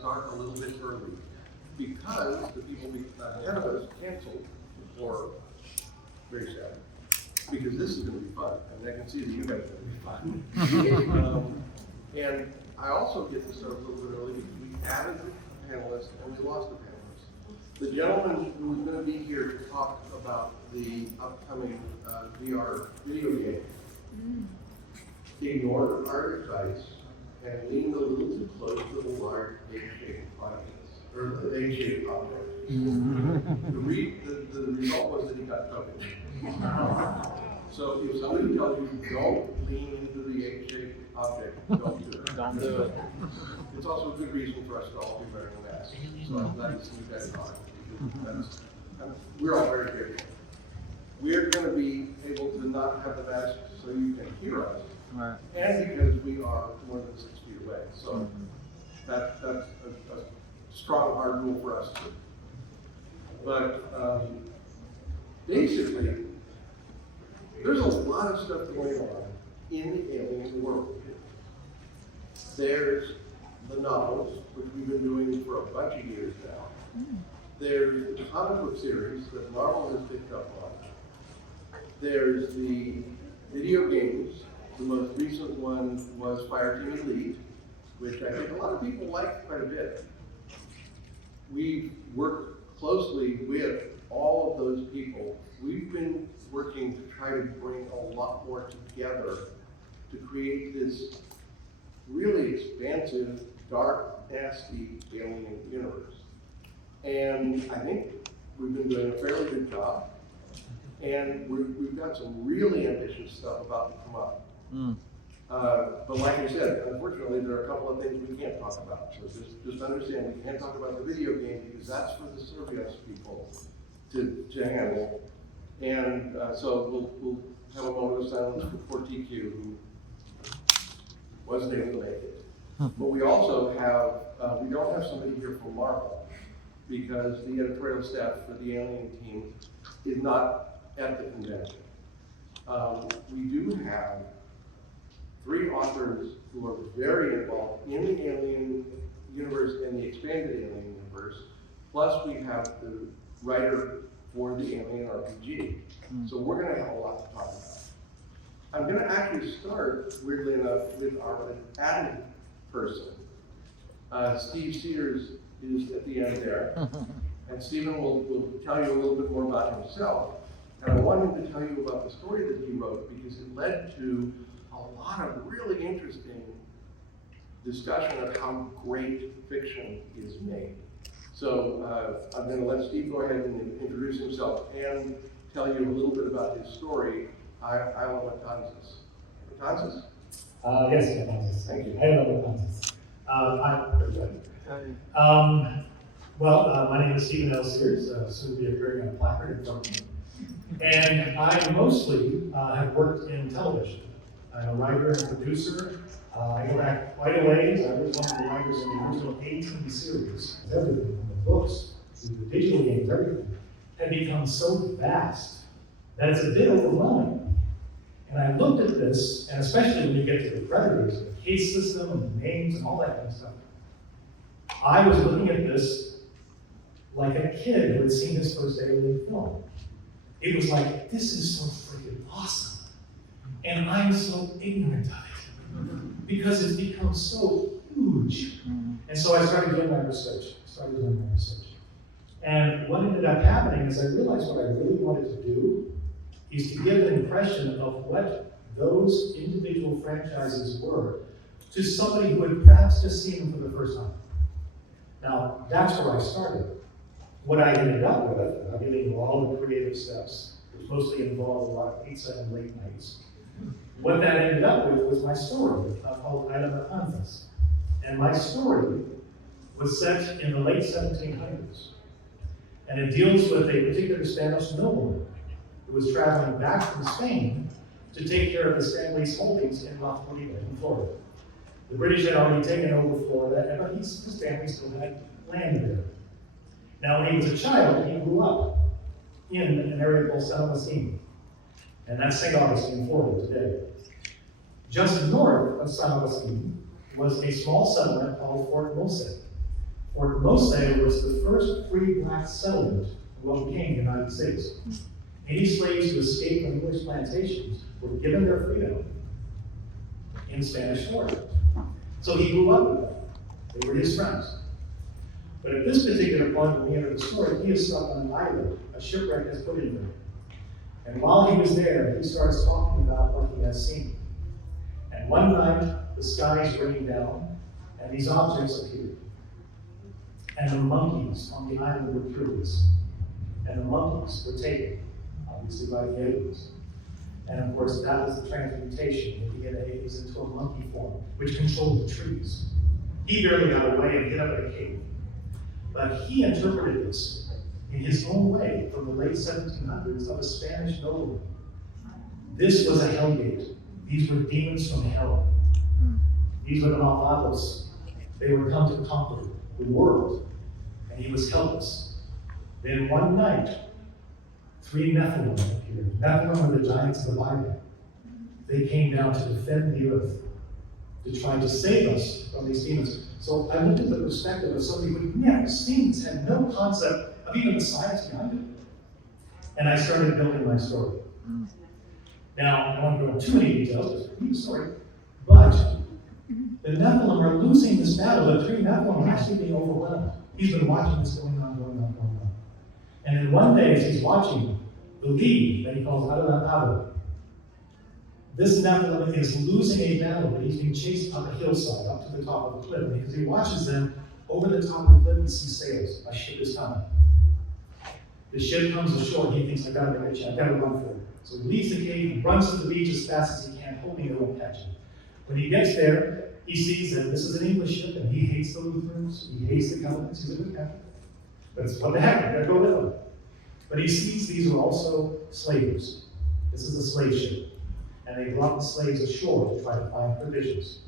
start a little bit early because the people ahead of us canceled before very sad. Because this is going to be fun, and I can see that you guys are going to be fun. And I also get to start a little bit early because we added a panelist and we lost a panelist. The gentleman who was going to be here to talk about the upcoming VR video game ignored our advice and leaned a little too close to the large egg-shaped audience, or the egg-shaped object. The result was that he got COVID. So if somebody tells you don't lean into the egg-shaped object, don't do it. Don't do it. It's also a good reason for us to all be wearing masks. So I'm glad to see you guys on it, because we're all very grateful. We're going to be able to not have the mask so you can hear us, Right. and because we are more than 6 feet away. So that's a strong, hard rule for us too. But basically, there's a lot of stuff going on in the alien world. There's the novels, which we've been doing for a bunch of years now. There's the comic book series that Marvel has picked up on. There's the video games. The most recent one was Fireteam Elite, which I think a lot of people like quite a bit. We've worked closely with all of those people. We've been working to try to bring a lot more together to create this really expansive, dark, nasty alien universe. And I think we've been doing a fairly good job. And we've got some really ambitious stuff about to come up. But like I said, unfortunately, there are a couple of things we can't talk about. So just understand, we can't talk about the video game because that's for the Servius people to handle. And so we'll have a moment of silence for TQ, who wasn't able to make it. But we also have, we don't have somebody here from Marvel because the editorial staff for the Alien team is not at the convention. We do have 3 authors who are very involved in the Alien universe and the expanded Alien universe, plus we have the writer for the Alien RPG. So we're going to have a lot to talk about. I'm going to actually start, weirdly enough, with our added person. Steve Sears is at the end there. And Stephen will tell you a little bit more about himself. And I want him to tell you about the story that he wrote because it led to a lot of really interesting discussion of how great fiction is made. So I'm going to let Steve go ahead and introduce himself and tell you a little bit about his story, Isle of Matanzas. Matanzas? Yes, Matanzas. Thank you. Isle of Matanzas. My name is Stephen L. Sears, soon to be appearing on a placard in front of me. And I mostly have worked in television. I'm a writer and producer. I go back quite a ways. I was one of the writers in the original ATV series. Everything from the books to the digital games, everything had become so vast that it's a bit overwhelming. And I looked at this, and especially when you get to the predators, the case system and the names and all that kind of stuff, I was looking at this like a kid who had seen his first alien film. It was like, this is so freaking awesome. And I'm so ignorant of it because it's become so huge. And so I started doing my research. And what ended up happening is I realized what I really wanted to do is to give an impression of what those individual franchises were to somebody who had perhaps just seen them for the first time. Now, that's where I started. What I ended up with, I'm getting into all the creative steps, which mostly involved a lot of pizza and late nights. What that ended up with was my story called Isle of Matanzas. And my story was set in the late 1700s. And it deals with a particular Spanish nobleman who was traveling back from Spain to take care of his family's holdings in La Florida, in Florida. The British had already taken over Florida, but his family still had land there. Now, when he was a child, he grew up in an area called San Augustine. And that's St. Augustine, Florida today. Just north of San Augustine was a small settlement called Fort Mose. Fort Mose was the first free black settlement of what became the United States. Any slaves who escaped from English plantations were given their freedom in Spanish Florida. So he grew up with them. They were his friends. But at this particular point, when we enter the story, he is stuck on an island. A shipwreck has put him there. And while he was there, he starts talking about what he has seen. And one night, the sky is raining down, and these objects appear. And the monkeys on the island were curious. And the monkeys were taken, obviously by the aliens. And of course, that was the transmutation. The DNA is into a monkey form, which controlled the trees. He barely got away and hid up in a cave. But he interpreted this in his own way from the late 1700s of a Spanish nobleman. This was a hellgate. These were demons from hell. These were the malvados. They were come to conquer the world. And he was helpless. Then one night, 3 Nephilim appeared. Nephilim are the giants of the Bible. They came down to defend the earth, to try to save us from these demons. So I looked at the perspective of somebody who had never seen this, had no concept of even the science behind it. And I started building my story. Now, I won't go into too many details, just read the story, but the Nephilim are losing this battle. The 3 Nephilim are actually being overwhelmed. He's been watching this going on. And then one day, as he's watching, the lead that he calls Adonai, this Nephilim is losing a battle, but he's being chased up a hillside, up to the top of the cliff. And as he watches them, over the top of the cliff, he sees sails. A ship is coming. The ship comes ashore, he thinks, I've got to make a chance, I've got to run for it. So he leaves the cave and runs to the beach as fast as he can, hoping they won't catch him. When he gets there, he sees that this is an English ship, and he hates the Lutherans, he hates the Catholics, he's a good Catholic. But it's what the heck, I gotta go with them. But he sees these are also slavers. This is a slave ship. And they brought the slaves ashore to try to find provisions.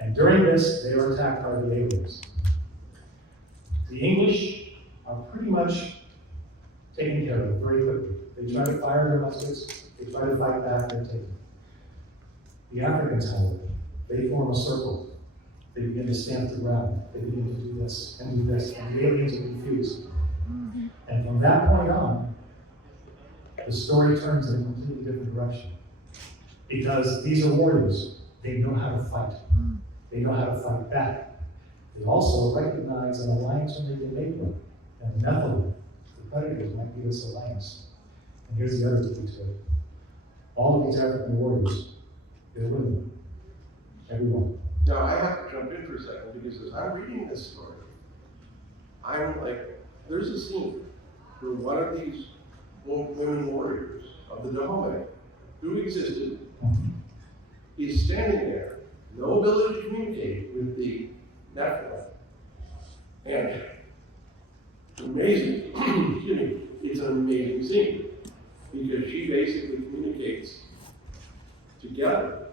And during this, they are attacked by the aliens. The English are pretty much taken care of very quickly. They try to fire their muskets, they try to fight back, they're taken. The Africans, however, they form a circle. They begin to stamp the ground. They begin to do this, and the aliens are confused. And from that point on, the story turns in a completely different direction. Because these are warriors. They know how to fight. They know how to fight back. They also recognize an alliance when they can make one. And Nephilim, the predators, might be this alliance. And here's the other key to it. All of these African warriors, they're women. Everyone. Now, I have to jump in for a second because as I'm reading this story, I'm like, there's a scene where one of these women warriors of the Dahomey, who existed, is standing there, no ability to communicate with the Nephilim. And it's amazing, excuse me, it's an amazing scene because she basically communicates together.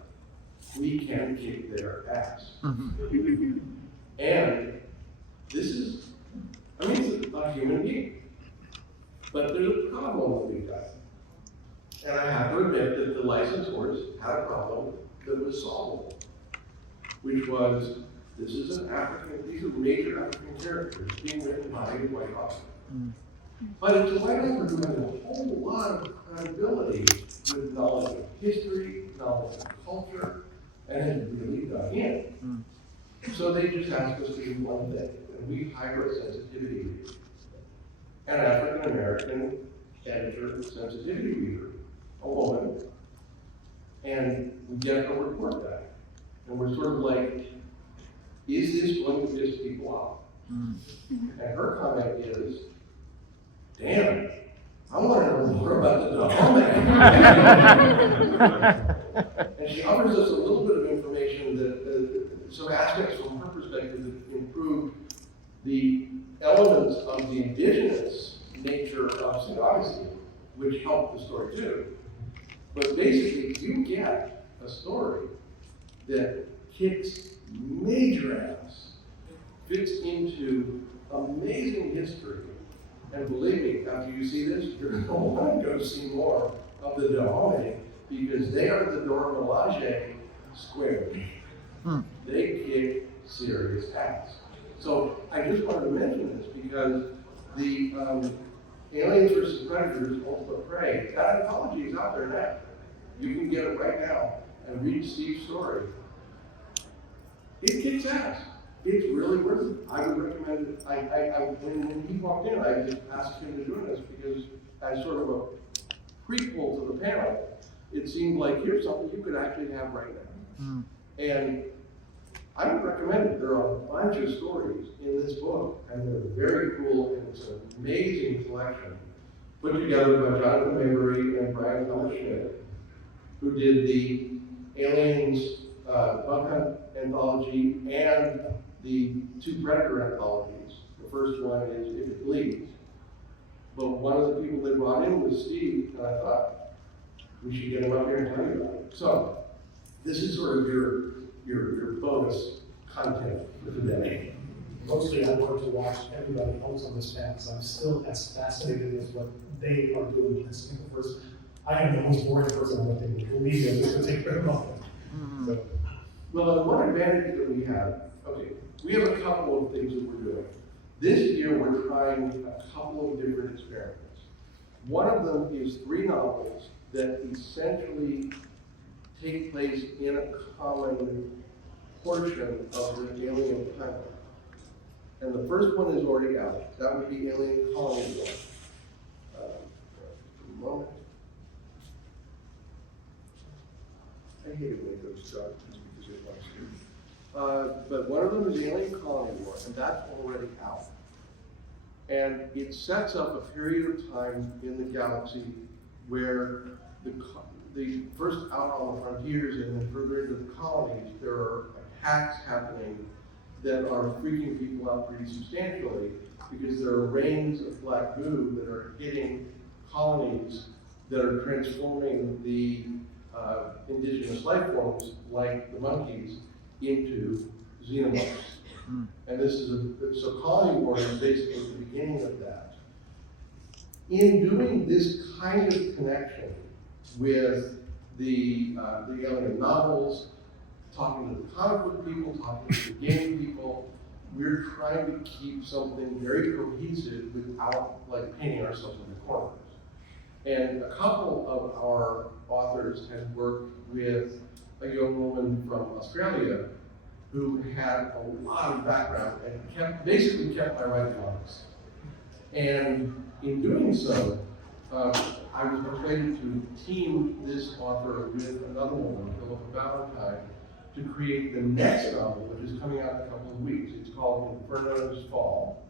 We can kick their ass. And this is, I mean, it's a human being. But there's a problem with that. And I have to admit that the licensors had a problem that was solvable, which was, this is an African, these are major African characters being written by a white author. But it's a white author who has a whole lot of credibility with knowledge of history, knowledge of culture, and has really dug in. So they just asked us to do one thing, and we hire a sensitivity reader, an African American editor, sensitivity reader, a woman, and we get a report back. And we're sort of like, is this going to piss people off? And her comment is, damn, I want to know more about the Dahomey. And she offers us a little bit of information that, some aspects from her perspective that improve the elements of the indigenous nature of St. Augustine, which helped the story too. But basically, you get a story that kicks major ass, fits into amazing history, and believe me, after you see this, you're going to want to go see more of the Dahomey because they are the Dora Milaje square. They kick serious ass. So I just wanted to mention this because the Aliens versus Predators, Ultimate Prey, that anthology is out there now. You can get it right now and read Steve's story. It kicks ass. It's really worth it. I would recommend it. When he walked in, I just asked him to join us because as sort of a prequel to the panel, it seemed like here's something you could actually have right now. And I would recommend it. There are a bunch of stories in this book, and they're very cool, and it's an amazing collection put together by Jonathan Maybury and Brian Schmidt, who did the Aliens Bug Hunt anthology and the 2 Predator anthologies. The first one is If It Bleeds. But one of the people they brought in was Steve, and I thought, we should get him up here and tell you about it. So, this is sort of your bonus content for today. Mostly I want to watch everybody else on this panel, so I'm still as fascinated as what they are doing in this single person. I am the most boring person on the table. Believe me, I'm just going to take care of it. So. Well, the one advantage that we have, okay, we have a couple of things that we're doing. This year, we're trying a couple of different experiments. One of them is 3 novels that essentially take place in a common portion of the alien planet. And the first one is already out. That would be Alien Colony War. A moment. I hate it when it goes dark just because it wants to. But one of them is Alien Colony War, and that's already out. And it sets up a period of time in the galaxy where the first out on the frontiers and then further into the colonies, there are attacks happening that are freaking people out pretty substantially because there are rains of black goo that are hitting colonies that are transforming the indigenous life forms, like the monkeys, into xenomorphs. And this is so Colony War is basically the beginning of that. In doing this kind of connection with the alien novels, talking to the comic book people, talking to the game people, we're trying to keep something very cohesive without like painting ourselves in the corners. And a couple of our authors had worked with a young woman from Australia who had a lot of background and basically kept my writing honest. And in doing so, I was persuaded to team this author with another woman, Philippa Valentine, to create the next novel, which is coming out in a couple of weeks. It's called Inferno's Fall.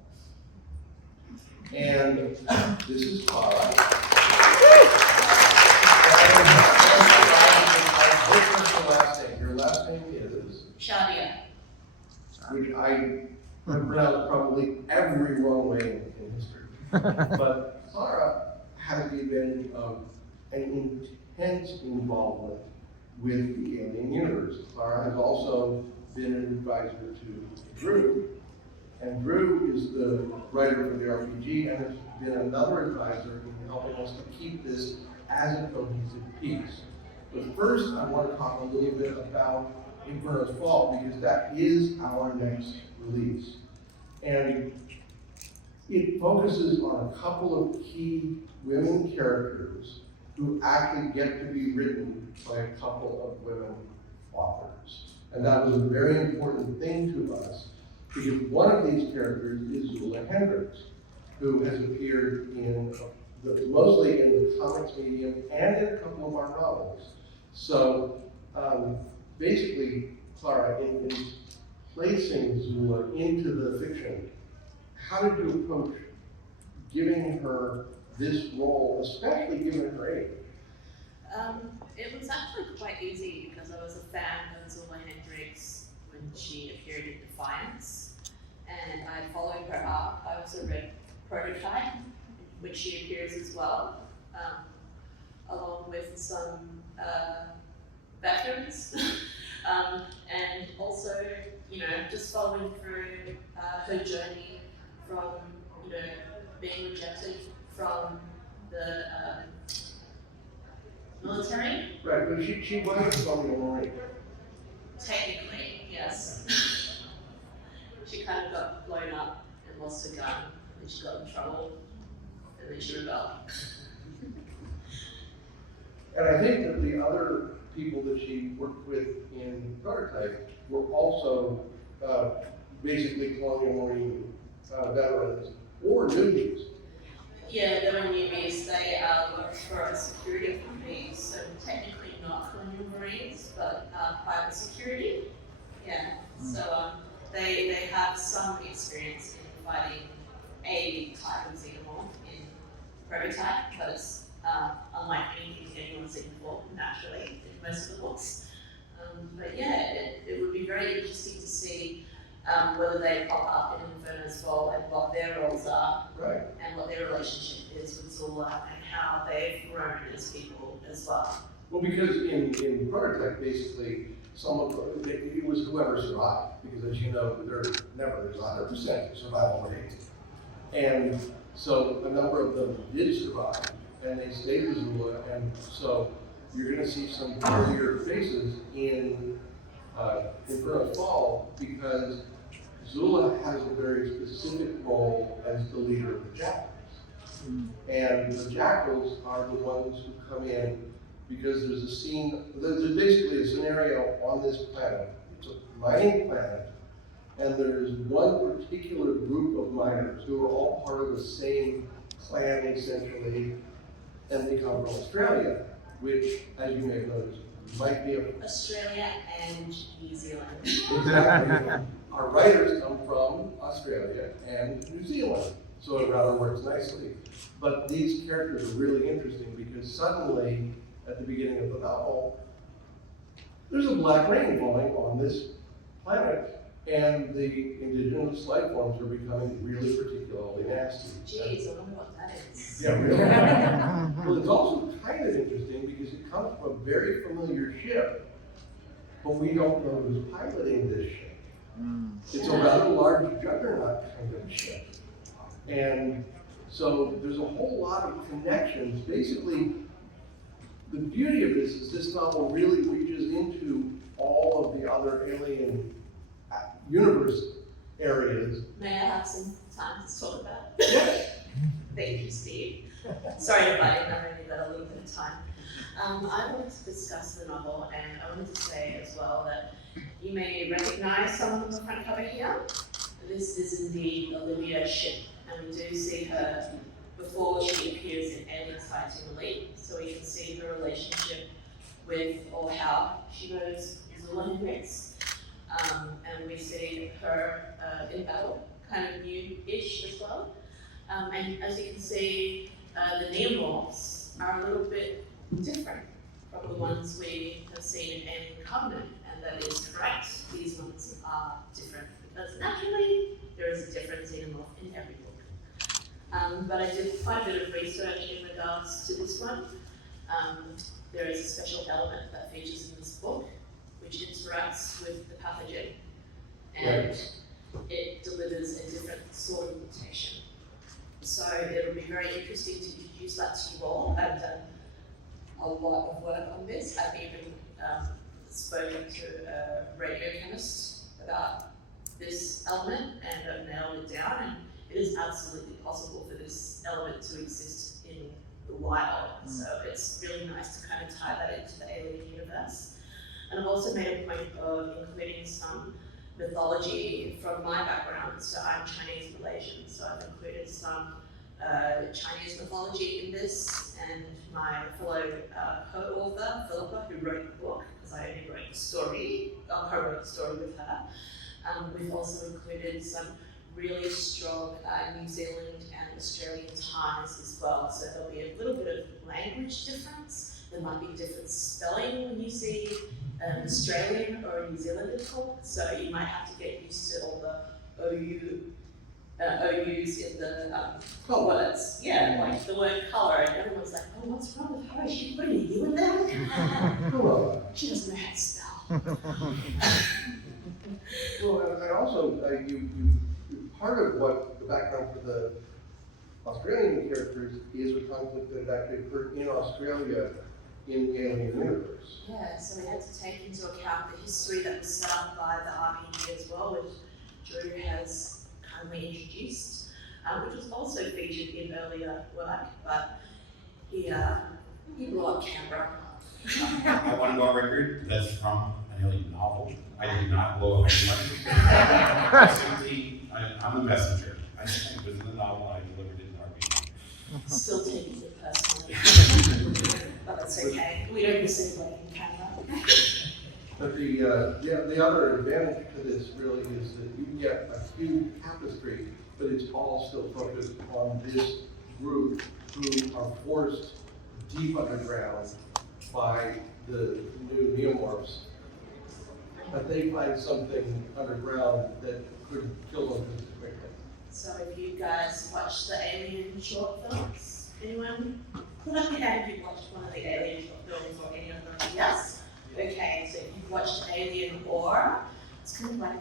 And this is Clara. Your last name is? Shadia. Which I pronounced probably every wrong way in history. But Clara has the advantage of an intense involvement with the alien universe. Clara has also been an advisor to Drew, and Drew is the writer for the RPG and has been another advisor in helping us to keep this as a cohesive piece. But first, I want to talk a little bit about Inferno's Fall, because that is our next release. And it focuses on a couple of key women characters who actually get to be written by a couple of women authors. And that was a very important thing to us, because one of these characters is Zula Hendricks, who has appeared in mostly in the comics medium and in a couple of our novels. So basically, Clara, in placing Zula into the fiction, how did you approach giving her this role, especially given her age? It was actually quite easy because I was a fan of Zula Hendricks when she appeared in Defiance, and I followed her up. I also read Prototype, in which she appears as well, along with some veterans, and also, just following through her journey from, being rejected from the military. Right, but she wasn't from the Marine. Technically, yes. she kind of got blown up and lost her gun, and then she got in trouble, and then she rebelled. And I think that the other people that she worked with in Prototype were also basically Colonial Marine veterans or newbies. Yeah, they were newbies. They worked for a security company, so technically not Colonial Marines, but private security. Yeah, so they have some experience in fighting a type of xenomorph in Prototype, but it's unlike anything anyone's seen before, naturally, in most of the books. But yeah, it would be very interesting to see whether they pop up in Inferno's Fall and what their roles are, Right. and what their relationship is with Zula, and how they've grown as people as well. Well, because in Prototype, basically, it was whoever survived, because as you know, there's 100% survival rate. And so a number of them did survive, and they stayed with Zula, and so you're gonna see some familiar faces in Inferno's Fall, because Zula has a very specific role as the leader of the Jackals. And the Jackals are the ones who come in because there's basically a scenario on this planet. It's a mining planet, and there's one particular group of miners who are all part of the same clan, essentially, and they come from Australia, which, as you may have noticed, might be a Australia and New Zealand. Exactly. Our writers come from Australia and New Zealand, so it rather works nicely. But these characters are really interesting because suddenly, at the beginning of the novel, there's a black rain falling on this planet, and the indigenous life forms are becoming really particularly nasty. Geez, I wonder what that is. Yeah, really. Well, it's also kind of interesting because it comes from a very familiar ship, but we don't know who's piloting this ship. It's a rather large juggernaut kind of ship. And so there's a whole lot of connections. Basically, the beauty of this is this novel really reaches into all of the other alien universe areas. May I have some time to talk about? Yes. Thank you, Steve. Sorry to butt in, I've only got a little bit of time. I wanted to discuss the novel, and I wanted to say as well that you may recognize someone on the front cover here. This is indeed Olivia's ship, and we do see her before she appears in Alien Fighting Elite, so we can see her relationship with, or how she knows Zula Hendrix. And we see her in battle, kind of new-ish as well. And as you can see, the neomorphs are a little bit different from the ones we have seen in Alien Covenant, and that is correct. These ones are different because naturally there is a different xenomorph in every book. But I did quite a bit of research in regards to this one. There is a special element that features in this book which interacts with the pathogen, and it delivers a different sort of mutation. So it'll be very interesting to introduce that to you all. I've done a lot of work on this. I've even spoken to a radiochemist about this element, and I've nailed it down, and it is absolutely possible for this element to exist in the wild. So it's really nice to kind of tie that into the alien universe. And I've also made a point of including some mythology from my background. So I'm Chinese Malaysian, so I've included some Chinese mythology in this, and my fellow co-author, Philippa, who wrote the book, because I only wrote the story, co-wrote the story with her. We've also included some really strong New Zealand and Australian ties as well. So there'll be a little bit of language difference. There might be different spelling when you see an Australian or a New Zealander talk. So you might have to get used to all the OUs in the words. Yeah, like the word colour, and everyone's like, oh, what's wrong with her? Is she putting a U in there? She doesn't know how to spell. Well, and also, part of what the background for the Australian characters is a conflict that actually occurred in Australia in the alien universe. Yeah, so we had to take into account the history that was set up by the RPG as well, which Drew has kindly introduced, which was also featured in earlier work, but he blew up camera. I want to go on record, that's from an alien novel. I did not blow up anyone. Simply, I'm the messenger. I was in the novel, I delivered it in RPG. Still taking it personally. But that's okay, we don't miss anybody in camera. But the other advantage to this really is that you get a huge tapestry, but it's all still focused on this group who are forced deep underground by the new neomorphs. But they find something underground that could kill them just quickly. So if you guys watched the Alien short films, anyone? Put up your hand if you watched one of the Alien short films or any of them. Yes? Okay, so if you've watched Alien or, it's kind of like a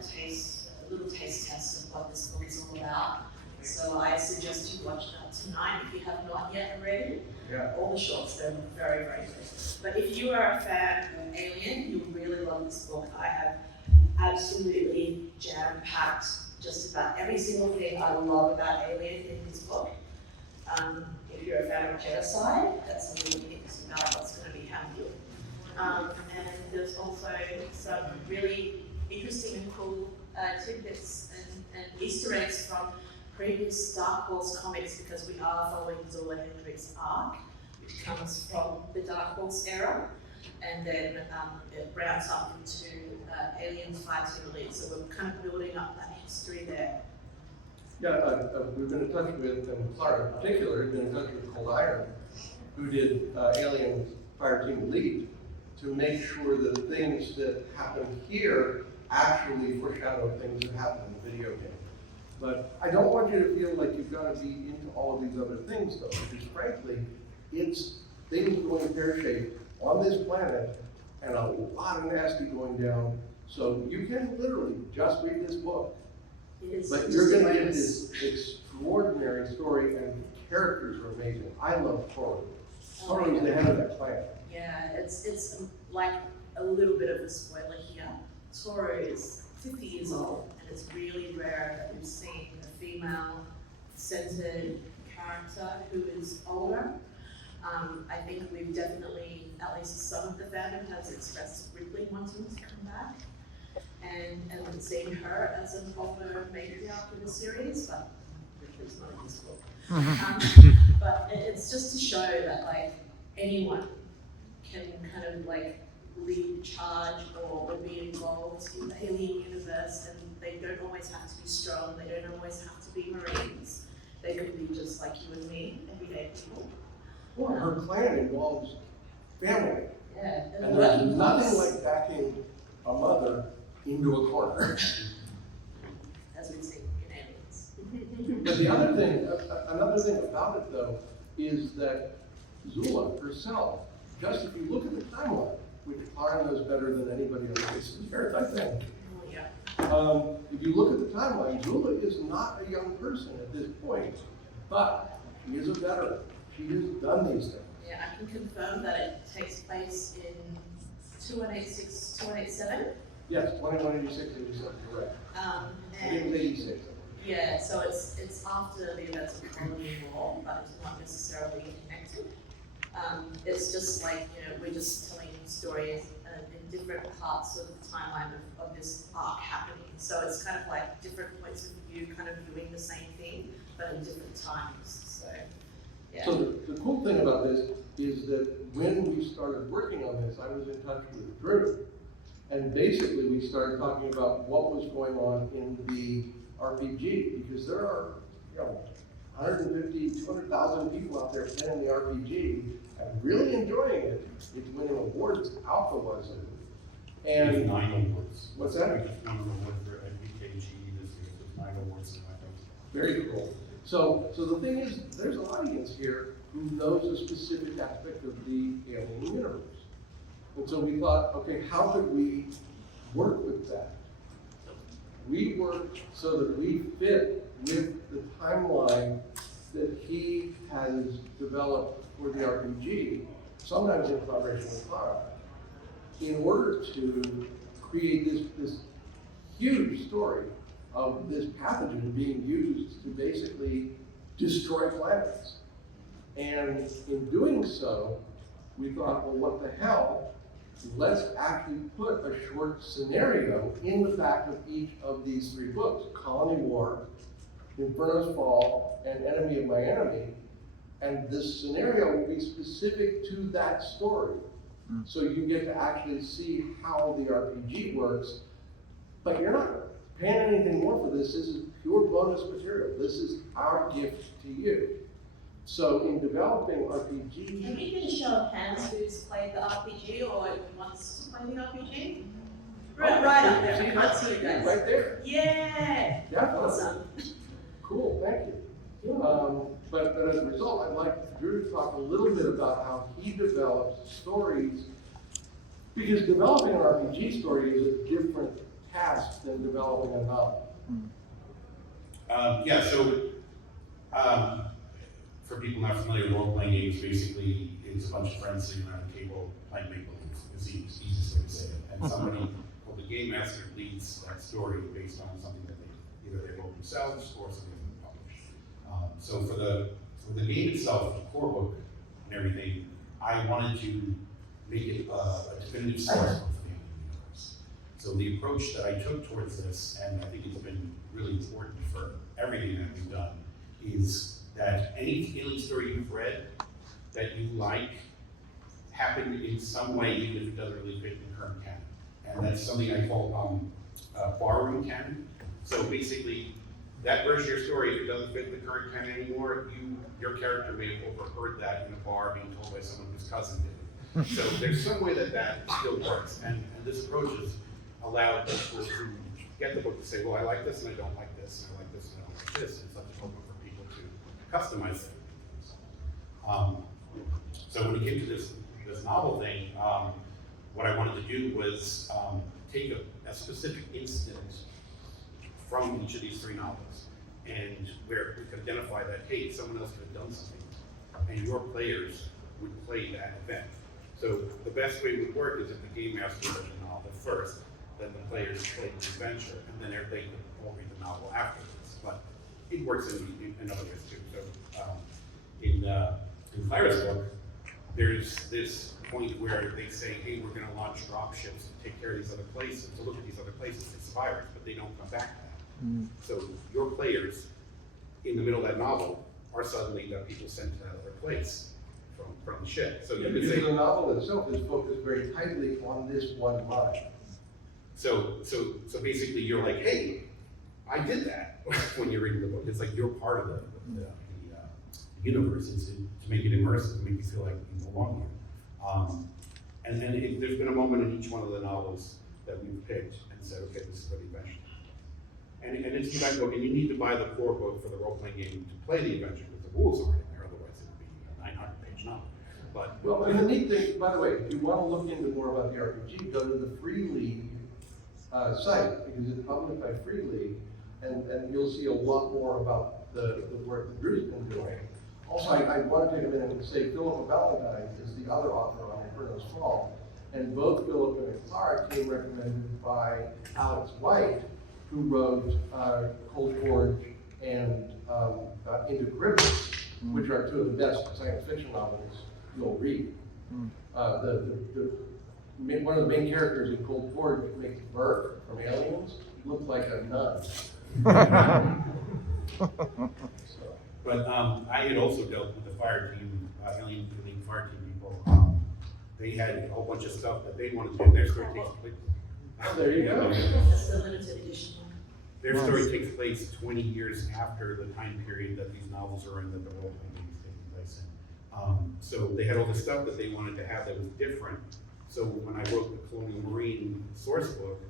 little taste test of what this book is all about. So I suggest you watch that tonight if you have not yet already. Yeah. All the shorts, they're very, very good. But if you are a fan of Alien, you'll really love this book. I have absolutely jam-packed just about every single thing I love about Alien in this book. If you're a fan of genocide, that's a little bit about what's going to be happening. And there's also some really interesting and cool tidbits and Easter eggs from previous Dark Horse comics, because we are following Zula Hendricks' arc, which comes from the Dark Horse era, and then it rounds up into Aliens Fighting Elite. So we're kind of building up that history there. Yeah, we've been in touch with, and Clara in particular, we've been in touch with Cold Iron, who did Alien Fireteam Elite, to make sure that the things that happen here actually foreshadow things that happen in the video game. But I don't want you to feel like you've got to be into all of these other things, though, because frankly, it's things going pear-shaped on this planet and a lot of nasty going down. So you can literally just read this book. But you're going to get this extraordinary story, and the characters are amazing. I love Toru. Toru is the head of that clan. Yeah, it's like a little bit of a spoiler here. Toru is 50 years old, and it's really rare that we've seen a female-centered character who is older. I think we've definitely, at least some of the fandom has expressed Ripley wanting to come back, and seeing her as an older matriarch in the series, but Ripley's not in this book. But it's just to show that like anyone can kind of like lead charge or be involved in the alien universe, and they don't always have to be strong, they don't always have to be Marines. They could be just like you and me, everyday people. Well, her clan involves family. Yeah, And there's nothing like backing a mother into a corner. as we see in Aliens. But the other thing, another thing about it though, is that Zula herself, just if you look at the timeline, which Clara knows better than anybody on the face of the earth, I think. Oh, yeah. If you look at the timeline, Zula is not a young person at this point, but she is a veteran. She has done these things. Yeah, I can confirm that it takes place in 2186, 2187. Yes, 2186, 87, correct. I think it And was 86. yeah, so it's after the events of the Colonial War, but it's not necessarily connected. It's just like, you know, we're just telling stories in different parts of the timeline of this arc happening. So it's kind of like different points of view, kind of viewing the same thing, but in different times. So, yeah. So the cool thing about this is that when we started working on this, I was in touch with Drew. And basically we started talking about what was going on in the RPG, because there are, 150, 200,000 people out there playing the RPG and really enjoying it. It's winning awards. Alpha was it. And 9 awards. What's that? I just won an award for MPKG this year, so 9 awards in my house. Very cool. So the thing is, there's an audience here who knows a specific aspect of the alien universe. And so we thought, okay, how could we work with that? We worked so that we fit with the timeline that he has developed for the RPG, sometimes in collaboration with Clara, in order to create this huge story of this pathogen being used to basically destroy planets. And in doing so, we thought, well, what the hell? Let's actually put a short scenario in the back of each of these three books, Colony War, Inferno's Fall, and Enemy of My Enemy. And this scenario will be specific to that story. So you get to actually see how the RPG works, but you're not paying anything more for this. This is pure bonus material. This is our gift to you. So in developing RPG, Can we get a show of hands who's played the RPG or wants to play the RPG? Right up there, I can't see you guys. Right there. Yeah! Definitely. Awesome. Cool, thank you. But as a result, I'd like Drew to talk a little bit about how he develops stories, because developing an RPG story is a different task than developing a novel. For people not familiar, role-playing games basically is a bunch of friends sitting around a table playing make-believe. It's the easiest way to say it. And somebody called the game master leads that story based on something that they wrote themselves or something that they published. So for the game itself, the core book and everything, I wanted to make it a definitive source book for the universe. So the approach that I took towards this, and I think it's been really important for everything that we've done, is that any alien story you've read that you like happened in some way, even if it doesn't really fit in the current canon. And that's something I call barroom canon. So basically, that version of your story, if it doesn't fit the current canon anymore, your character may have overheard that in a bar being told by someone whose cousin did it. So there's some way that still works. And this approach has allowed people to get the book to say, well, I like this and I don't like this, and I like this and I don't like this. And such a book for people to customize it. So when we came to this novel thing, what I wanted to do was take a specific incident from each of these three novels, and where we could identify that, hey, someone else could have done something, and your players would play that event. So the best way it would work is if the game master read the novel first, then the players play the adventure, and then they will read the novel afterwards. But it works in other ways too. So in Clara's book, there's this point where they say, hey, we're going to launch drop ships to take care of these other places, to look at these other places, they survivors, but they don't come back to that. So your players, in the middle of that novel, are suddenly the people sent to that other place from the ship. So you could say the novel itself is focused very tightly on this one line. So basically, you're like, hey, I did that when you're reading the book. It's like you're part of the universe. It's to make it immersive, to make you feel like you belong here. And then there's been a moment in each one of the novels that we've picked and said, okay, this is for the adventure. And it's the book, and you need to buy the core book for the role-playing game to play the adventure, because the rules aren't in there, otherwise it would be a 900-page novel. But well, and the neat thing, by the way, if you want to look into more about the RPG, go to the Free League site, because it's published by Free League, and you'll see a lot more about the work that Drew's been doing. Also, I want to take a minute and say Philippa Valentine is the other author on Inferno's Fall, and both Philippa and Clara came recommended by Alex White, who wrote Cold Forge and Into Caribbean, which are two of the best science fiction novels you'll read. One of the main characters in Cold Forge makes Burke from Aliens look like a nun. But I had also dealt with the fire team, Alien League fire team people. They had a whole bunch of stuff that they wanted to do. Their story takes place. Oh, there you go. It's the limited edition one. Their story takes place 20 years after the time period that these novels are in, that the role-playing game is taking place in. So they had all this stuff that they wanted to have that was different. So when I wrote the Colonial Marine source book,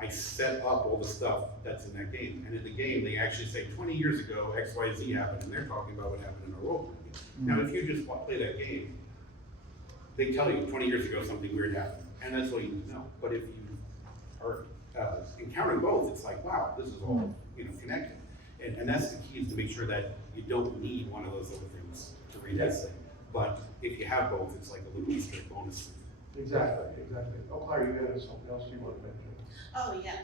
I set up all the stuff that's in that game. And in the game, they actually say 20 years ago, X, Y, Z happened, and they're talking about what happened in a role-playing game. Now, if you just play that game, they tell you 20 years ago something weird happened, and that's all you need to know. But if you are encountering both, it's like, wow, this is all connected. And that's the key, is to make sure that you don't need one of those other things to read this thing. But if you have both, it's like a little Easter bonus. Exactly. Oh, Clara, you got something else you want to mention? Oh, yeah.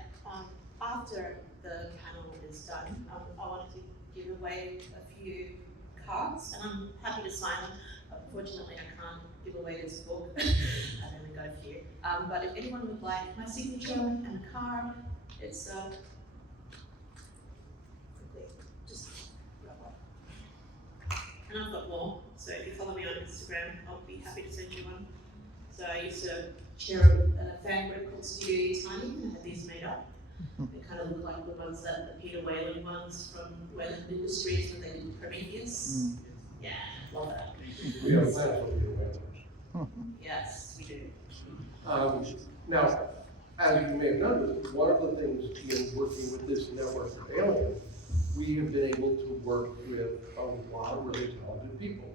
after the panel is done, I wanted to give away a few cards, and I'm happy to sign them. Unfortunately, I can't give away this book. I've only got a few. But if anyone would like my signature and a card, it's just grab one. And I've got more, so if you follow me on Instagram, I'll be happy to send you one. So I used to share a fan group called Studio Tiny, and I had these made up. They kind of look like the ones that the Peter Whalen ones from Whalen Industries when they did Prometheus. Yeah, love that. We have plans for you. Yes, we do. Now, as you may have noticed, one of the things in working with this network of aliens, we have been able to work with a lot of really talented people.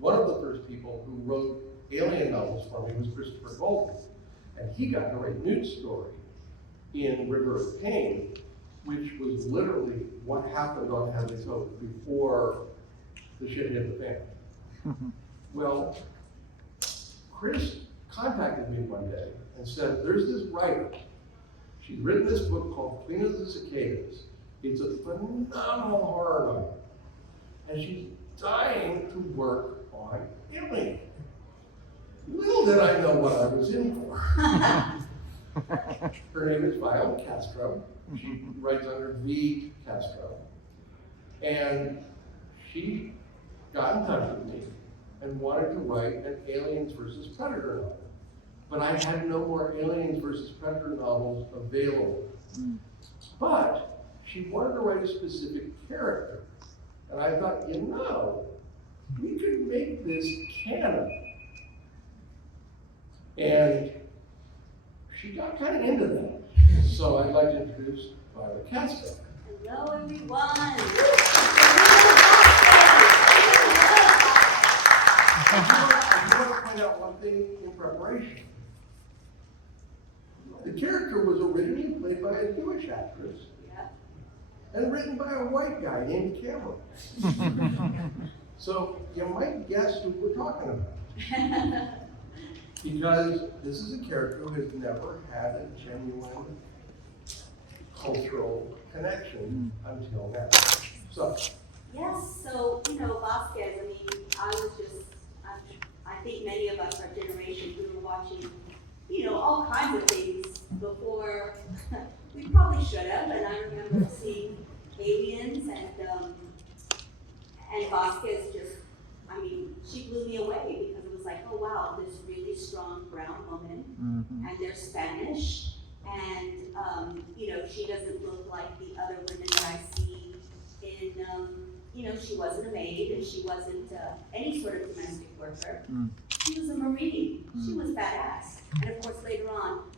One of the first people who wrote alien novels for me was Christopher Golden, and he got to write Newt's story in River of Pain, which was literally what happened on Hadley's Hope before the shit hit the fan. Well, Chris contacted me one day and said, there's this writer. She's written this book called Queen of the Cicadas. It's a phenomenal horror novel. And she's dying to work on Alien. Little did I know what I was in for. Her name is Violet Castro. She writes under V. Castro. And she got in touch with me and wanted to write an Aliens versus Predator novel. But I had no more Aliens versus Predator novels available. But she wanted to write a specific character. And I thought, you know, we could make this canon. And she got kind of into that. So I'd like to introduce Violet Castro. Hello, everyone. I want to point out one thing in preparation. The character was originally played by a Jewish actress and written by a white guy named Cameron. So you might guess who we're talking about. Because this is a character who has never had a genuine cultural connection until now. So. Yes, so, Vasquez, I think many of us, our generation, we were watching, all kinds of things before we probably should have, and I remember seeing Aliens and Vasquez she blew me away because it was like, oh wow, this really strong brown woman, and they're Spanish, and, she doesn't look like the other women that I see in, she wasn't a maid and she wasn't any sort of domestic worker. She was a Marine. She was badass. And of course, later on,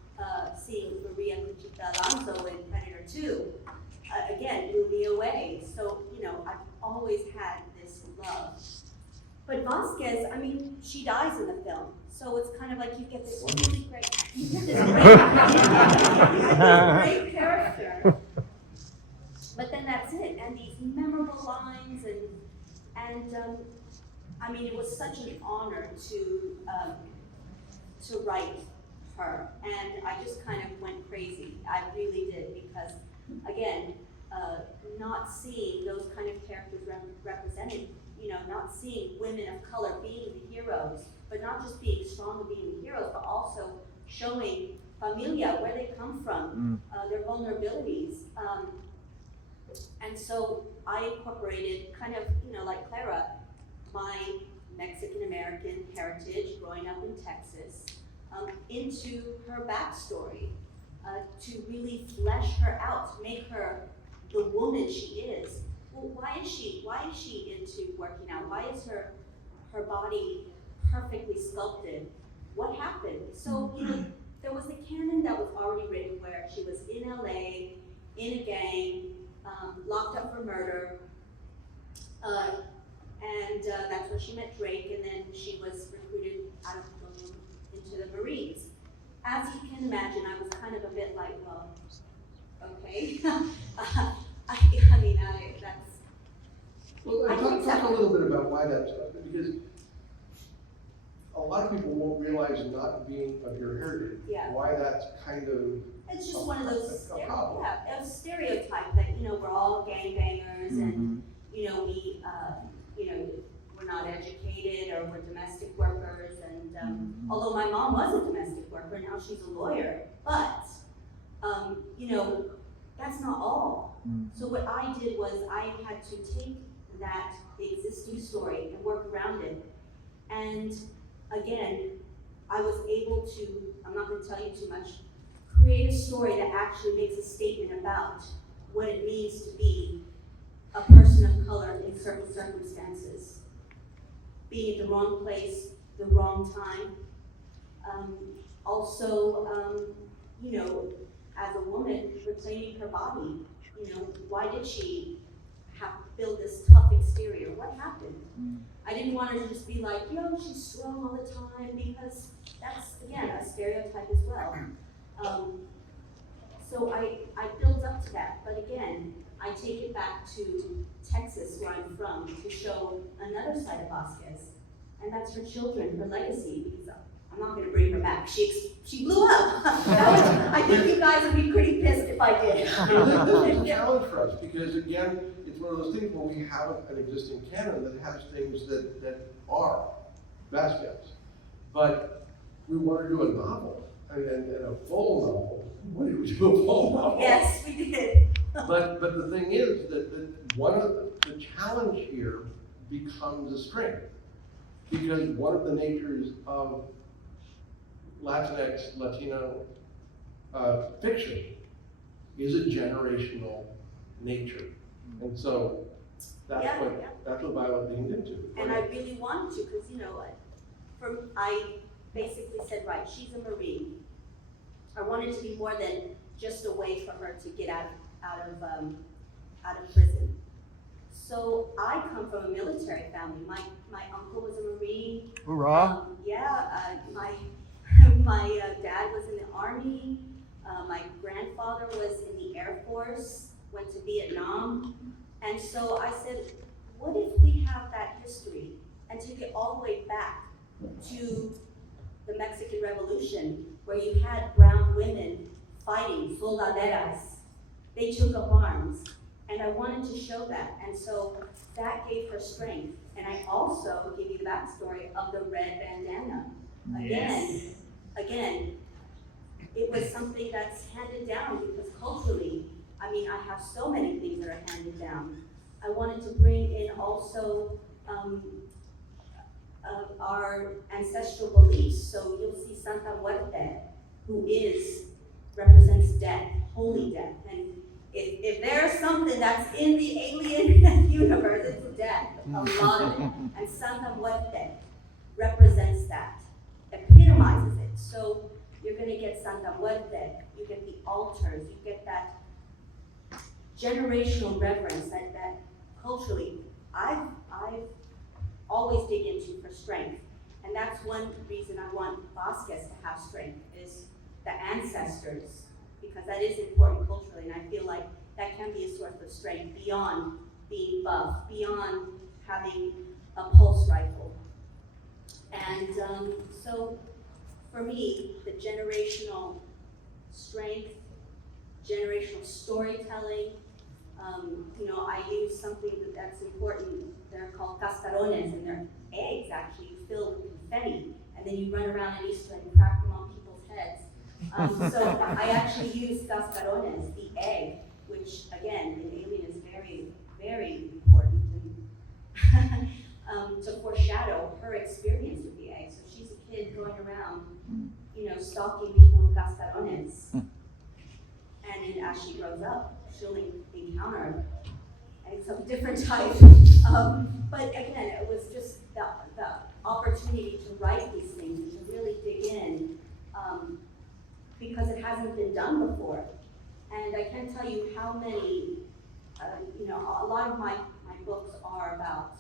seeing Maria Conchita Alonso in Predator 2, again, blew me away. So, I've always had this love. But Vasquez, she dies in the film. So it's kind of like you get this really great, great character. But then that's it, and these memorable lines, and it was such an honor to write her, and I just kind of went crazy. I really did, because again, not seeing those kind of characters represented, not seeing women of color being the heroes, but not just being strong and being the heroes, but also showing familia, where they come from, their vulnerabilities. And so I incorporated kind of, like Clara, my Mexican-American heritage growing up in Texas, into her backstory, to really flesh her out, make her the woman she is. Well, why is she into working out? Why is her body perfectly sculpted? What happened? So, there was a canon that was already written where she was in LA, in a gang, locked up for murder, and that's where she met Drake, and then she was recruited out of Tulum into the Marines. As you can imagine, I was kind of a bit like, well, okay. That's... Well, talk a little bit about why that's, because a lot lot of people won't realize, not being of your heritage, Yeah. why that's kind of, It's just one of those, a problem. a stereotype that, we're all gangbangers and, we, we're not educated or we're domestic workers. And although my mom was a domestic worker, now she's a lawyer, but, that's not all. So what I did was I had to take that existing story and work around it. And again, I was able to, I'm not going to tell you too much, create a story that actually makes a statement about what it means to be a person of color in certain circumstances. Being at the wrong place, the wrong time. As a woman, reclaiming her body, why did she have to build this tough exterior? What happened? I didn't want her to just be like, she's strong all the time, because that's, again, a stereotype as well. So I built up to that, but again, I take it back to Texas, where I'm from, to show another side of Vasquez, and that's her children, her legacy, because I'm not gonna bring her back. She blew up. I think you guys would be pretty pissed if I did. This is a challenge for us, because again, it's one of those things where we have an existing canon that has things that are Vasquez. But we want to do a novel, and a full novel. What did we do, a full novel? Yes, we did. But the thing is that one of the challenge here becomes a strength, because one of the natures of Latinx, Latino fiction is a generational nature, and so that's what Violet leaned into. And I really wanted to, because I basically said, right, she's a Marine. I wanted to be more than just a way for her to get out of prison. So I come from a military family. My uncle was a Marine. Hoorah! My dad was in the Army. My grandfather was in the Air Force, went to Vietnam. And so I said, what if we have that history and take it all the way back to the Mexican Revolution, where you had brown women fighting, soldaderas. They took up arms. And I wanted to show that. And so that gave her strength. And I also give you the backstory of the red bandana. Again, it was something that's handed down, because culturally, I have so many things that are handed down. I wanted to bring in also our ancestral beliefs. So you'll see Santa Muerte, who represents death, holy death. And if there's something that's in the alien universe, it's death, a lot of it. And Santa Muerte represents that, epitomizes it. So you're going to get Santa Muerte, you get the altars, you get that generational reverence that culturally I've always dig into for strength. And that's one reason I want Vasquez to have strength, is the ancestors, because that is important culturally, and I feel like that can be a source of strength beyond being buff, beyond having a pulse rifle. And so for me, the generational strength, generational storytelling, I use something that's important. They're called cascarones, and they're eggs actually filled with confetti, and then you run around in Easter and crack them on people's heads. So I actually use cascarones, the egg, which again in Alien is very, very important, and to foreshadow her experience with the egg. So she's a kid going around, stalking people with cascarones, and then as she grows up, she'll encounter some different type. But again, it was just the opportunity to write these things and to really dig in, because it hasn't been done before. And I can't tell you how many, a lot of my books are about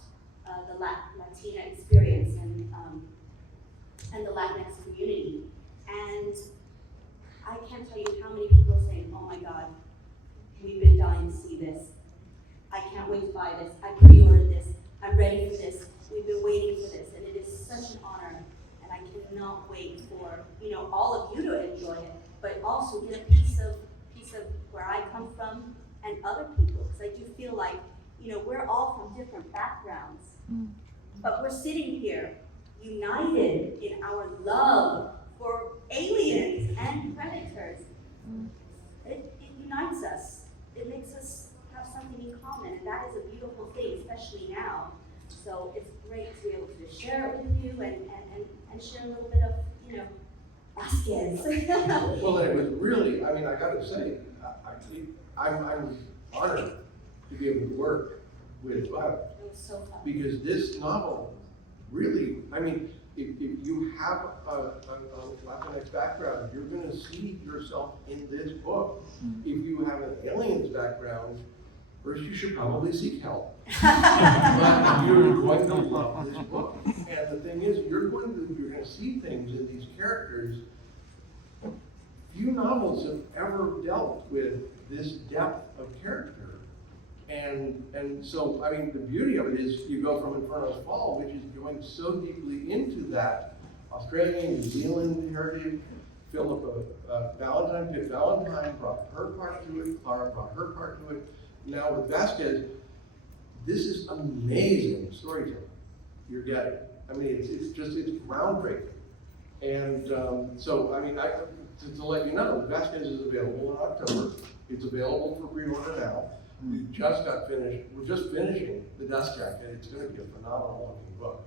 the Latina experience and the Latinx community. And I can't tell you how many people are saying, oh my God, we've been dying to see this. I can't wait to buy this. I pre-ordered this. I'm ready for this. We've been waiting for this. And it is such an honor. And I cannot wait for, all of you to enjoy it, but also get a piece of where I come from and other people, because I do feel like, we're all from different backgrounds, but we're sitting here united in our love for aliens and predators. It unites us. It makes us have something in common, and that is a beautiful thing, especially now. So it's great to be able to share it with you and share a little bit of, Vasquez. Well, it was really, I gotta say, I'm honored to be able to work with Violet. It was so fun. Because this novel really, if you have a Latinx background, you're gonna see yourself in this book. If you have an aliens background, first you should probably seek help. But you're going to love this book. And the thing is, you're gonna see things in these characters. Few novels have ever dealt with this depth of character. And so, the beauty of it is you go from Inferno's Fall, which is going so deeply into that Australian, New Zealand heritage. Philippa Valentine brought her part to it, Clara brought her part to it. Now with Vasquez, this is amazing storytelling you're getting. It's groundbreaking. And to let you know, Vasquez is available in October. It's available for pre-order now. We're just finishing The Dust Jacket. It's going to be a phenomenal looking book.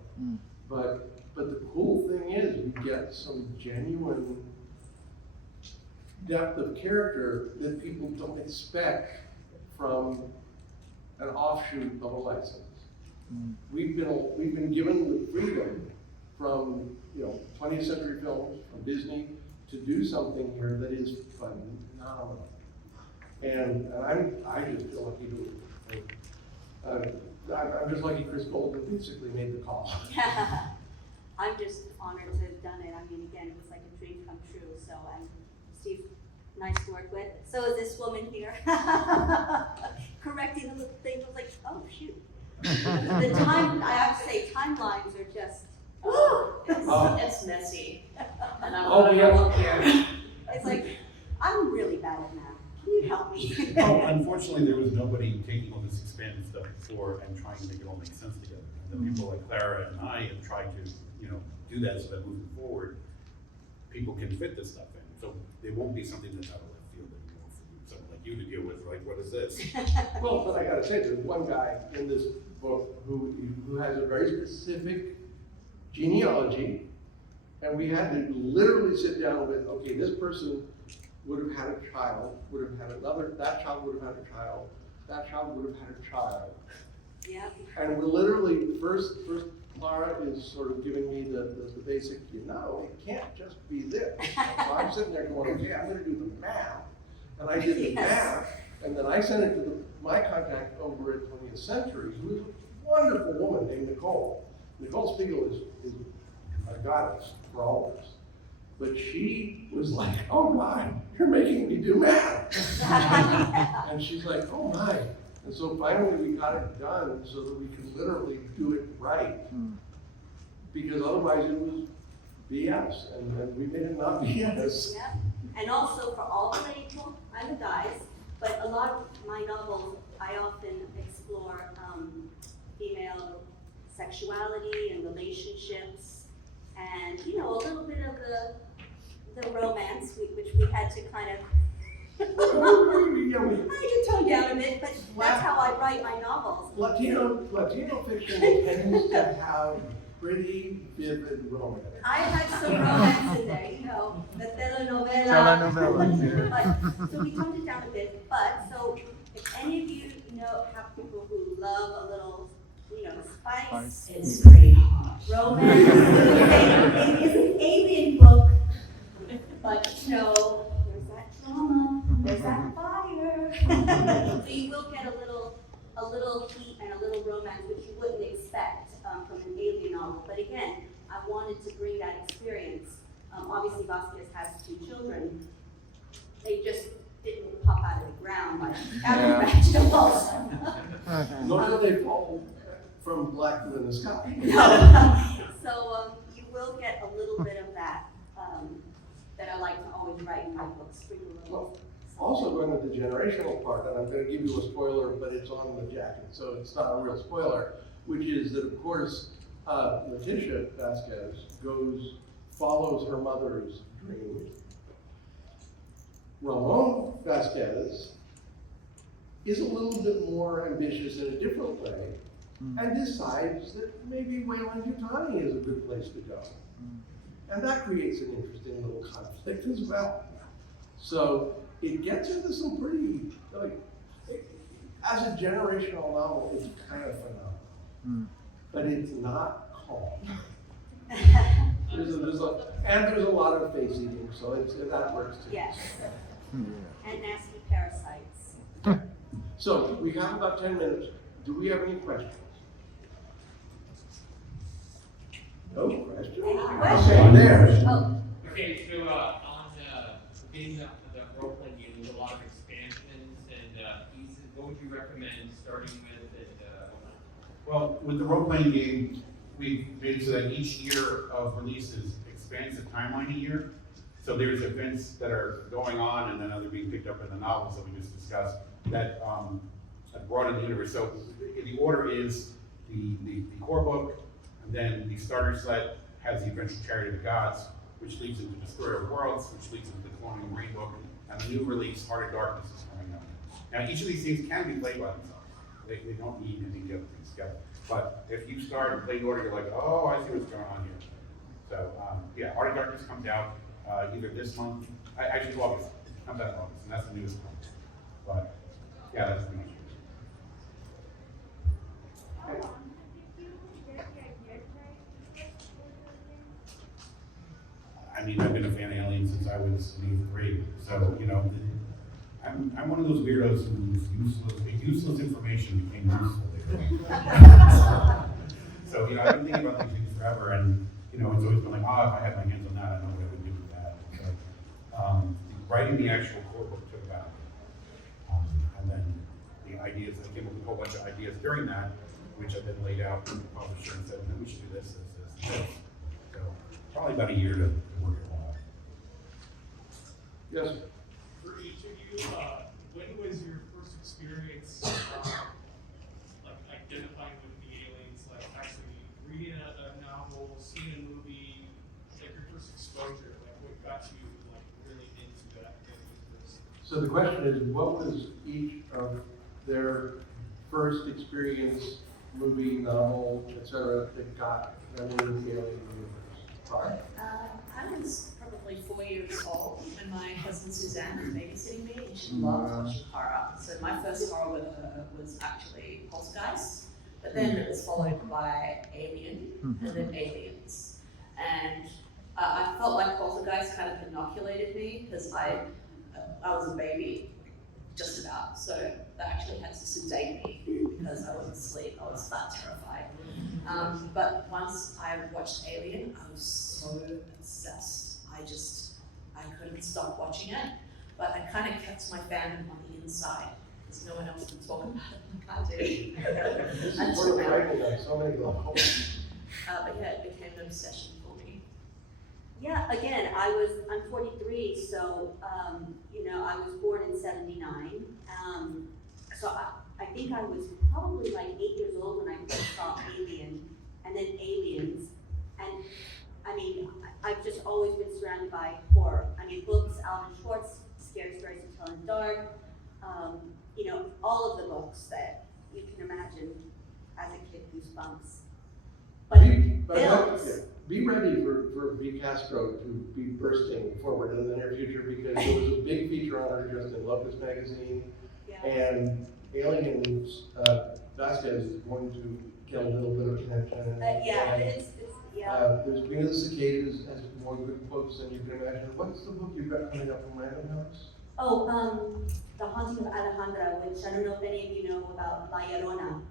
But the cool thing is you get some genuine depth of character that people don't expect from an offshoot of a license. We've been given the freedom from 20th century films, from Disney, to do something here that is phenomenal. And I just feel lucky to do it. I'm just lucky Chris Golden basically made the call. I'm just honored to have done it. Again, it was like a dream come true. So Steve, nice to work with. So is this woman here. Correcting the little things. I was like, oh shoot. I have to say, timelines are just, It's messy. And I'm Oh, gonna yeah. go up here. it's like, I'm really bad at math. Can you help me? Oh, unfortunately, there was nobody taking all this expanded stuff before and trying to make it all make sense together. And the people like Clara and I have tried to, do that so that moving forward, people can fit this stuff in. So it won't be something that's out of left field anymore for someone like you to deal with, like, what is this? Well, but I gotta say, there's one guy in this book who has a very specific genealogy, and we had to literally sit down with, okay, this person would have had a child, would have had another, that child would have had a child, that child would have had a child. Yeah. And we're literally, first Clara is sort of giving me the basic, it can't just be this. So I'm sitting there going, okay, I'm gonna do the math. And I did the math, and then I sent it to my contact over at 20th Century, who is a wonderful woman named Nicole. Nicole Spiegel is a goddess for all of us. But she was like, oh my, you're making me do math. And she's like, oh my. And so finally we got it done so that we could literally do it right. Because otherwise it was BS, and we made it not BS. Yeah. And also for all the people, I'm the guys, but a lot of my novels, I often explore female sexuality and relationships, and a little bit of the romance, which we had to kind of I had to tone down a bit, but that's how I write my novels. Latino fiction tends to have pretty vivid romance. I had some romance in there, the telenovela. But, so we toned it down a bit, but so if any of you have people who love a little, spice, It's pretty hot. romance, it is an alien book, but there's that drama, there's that fire. So you will get a little heat and a little romance, which you wouldn't expect from an alien novel. But again, I wanted to bring that experience. Obviously, Vasquez has 2 children. They just didn't pop out of the ground like other vegetables. Nor do they fall from black in the sky. So you will get a little bit of that. also going with the generational part, and I'm going to give you a spoiler, but it's on the jacket, so it's not a real spoiler, which is that, of course, Letitia Vasquez follows her mother's dream. Ramon Vasquez is a little bit more ambitious in a different way, and decides that maybe Weyland-Yutani is a good place to go. And that creates an interesting little conflict as well. So it gets into some pretty, as a generational novel, it's kind of phenomenal. But it's not calm. There's a lot of face eating, so that works too. Yes. And nasty parasites. So we have about 10 minutes. Do we have any questions? No questions? Any Okay, questions? there. Oh, Okay, so on getting the role-playing game, there's a lot of expansions, and what would you recommend starting with? Well, with the role-playing game, we made it so that each year of releases expands the timeline a year. So there's events that are going on, and then other being picked up in the novels that we just discussed that broaden the universe. So the order is the core book, and then the starter set has the Adventure Chariot of the Gods, which leads into Destroyer of Worlds, which leads into the Colonial Marine book, and the new release, Heart of Darkness, is coming up. Now, each of these things can be played by themselves. They don't need any other things together. But if you start and play the order, you're like, oh, I see what's going on here. So, yeah, Heart of Darkness comes out either this month, actually August. It comes out in August, and that's the newest one. But, yeah, that's the next one. I mean, I've been a fan of Aliens since I was in 8th grade. So, you know, I'm one of those weirdos whose useless information became useful. So, you know, I've been thinking about these things forever, and, you know, it's always been like, oh, if I had my hands on that, I know what I would do with that. So, writing the actual core book took about, and then the ideas, I came up with a whole bunch of ideas during that, which have been laid out to the publisher and said, no, we should do this. So, probably about a year to work it all out. Yes. For each of you, when was your first experience, like identifying with the aliens, like actually reading a novel, seeing a movie, like your first exposure, like what got you like really into that universe? So the question is, what was each of their first experience, movie, novel, etc., that got them into the alien universe? Right. I was probably 4 years old when my cousin Suzanne was babysitting me, and she loved watching horror. So my first horror with her was actually Poltergeist, but then it was followed by Alien, and then Aliens. And I felt like Poltergeist kind of inoculated me, because I was a baby, just about, so they actually had to sedate me because I wasn't asleep. I was that terrified. But once I watched Alien, I was so obsessed. I couldn't stop watching it, but I kind of kept my fandom on the inside because no one else would talk about it like I did. This is sort of frightening on so many levels. But yeah, it became an obsession for me. yeah, again, I'm 43, so, you know, I was born in 79. So I think I was probably like 8 years old when I first saw Alien, and then Aliens. And I mean, I've just always been surrounded by horror. I mean, books, Alvin Schwartz, Scary Stories to Tell in the Dark, you know, all of the books that you can imagine as a kid, Goosebumps. But films. Be ready for V. Castro to be bursting forward in the near future, because there was a big feature on her just in Locus magazine, Yeah. and Aliens, Vasquez is going to get a little bit of connection. Yeah, And, it's yeah. There's Queen of the Cicadas has more good quotes than you can imagine. What's the book you've got coming up from Random House? Oh, The Haunting of Alejandra, which I don't know if any of you know about La Llorona,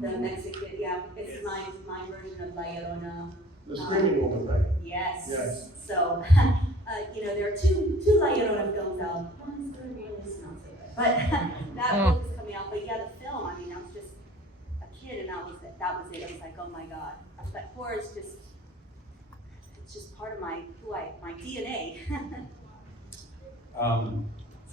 the Mexican, yeah, it's my version of La Llorona. The Screaming Woman, right? Yes. Yes. So, you know, there are two La Llorona films out. One is good, one is not so good. But that book is coming out. But yeah, the film, I mean, I was just a kid, and that was it. I was like, oh my God. But horror is it's just part of my DNA.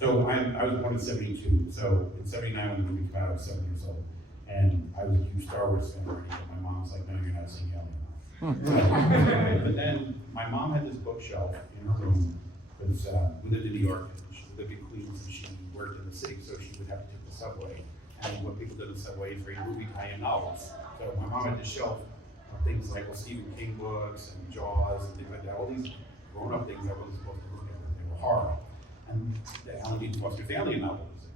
So I was born in '72, so in '79 when the movie came out, I was 7 years old. And I was a huge Star Wars fan already, but my mom was like, no, you're not seeing Alien. But then my mom had this bookshelf in her room, because we lived in New York, and she lived in Queens, and she worked in the city, so she would have to take the subway. And what people did in the subway is read movie tie-in novels. So my mom had this shelf of things like Stephen King books and Jaws and things like that, all these grown-up things I wasn't supposed to look at, they were horror. And the Alan Foster's Alien novel was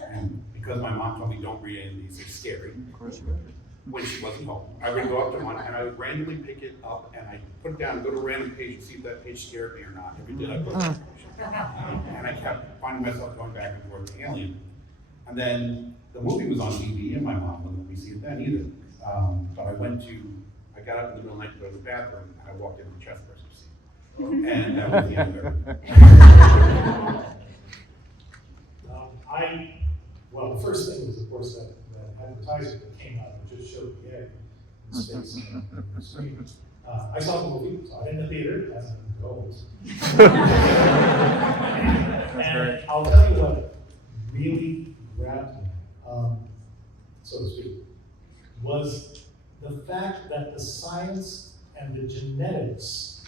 there. And because my mom told me don't read any of these, they're scary. Of course you would. When she wasn't home, I would go up to one and I would randomly pick it up and I put it down, go to a random page and see if that page scared me or not. Every day I put it and I kept finding myself going back and forth to Alien. And then the movie was on TV and my mom wouldn't let me see it then either. But I got up in the middle of the night to go to the bathroom and I walked into the chest burster scene. And that was the end of everything. Well, the first thing was, of course, that advertisement that came out and just showed the egg in space and the screen. I saw the movie, saw it in the theater, as an adult. And I'll tell you what really grabbed me, so to speak, was the fact that the science and the genetics,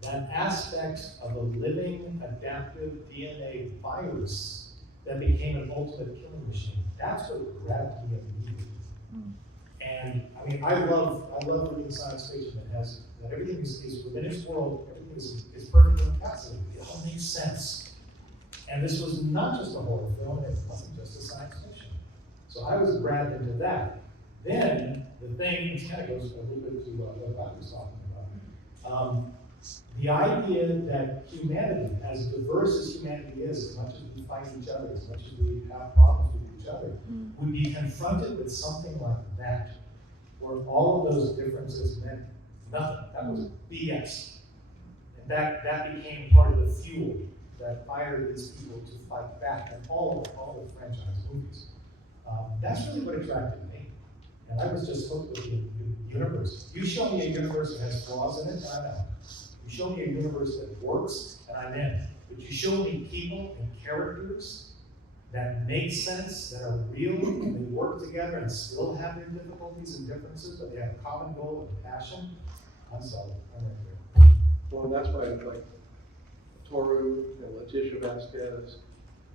that aspect of a living, adaptive DNA virus that became an ultimate killing machine. That's what grabbed me immediately. And I mean, I love reading science fiction that everything is within its world, everything is perfectly encapsulated. It all makes sense. And this was not just a horror film, it wasn't just a science fiction. So I was grabbed into that. Then the thing kind of goes a little bit to what I was talking about. The idea that humanity, as diverse as humanity is, as much as we fight each other, as much as we have problems with each other, would be confronted with something like that, where all of those differences meant nothing. That was BS. And that became part of the fuel that fired these people to fight back, and all the franchise movies. That's really what attracted me. And I was just hooked with the universe. You show me a universe that has flaws in it, and I'm out. You show me a universe that works, and I'm in. But you show me people and characters that make sense, that are real, and they work together and still have their difficulties and differences, but they have a common goal and passion. I'm solid. I'm right there. Well, and that's why like Toru and Letitia Vasquez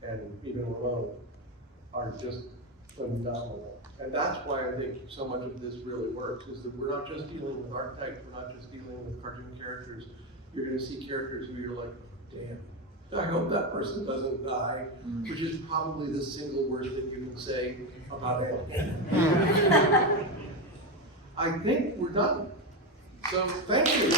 and even Ramon are just phenomenal. And that's why I think so much of this really works, is that we're not just dealing with archetypes, we're not just dealing with cartoon characters. You're gonna see characters who you're like, damn, I hope that person doesn't die, which is probably the single worst thing you can say about it. I think we're done. So thank you.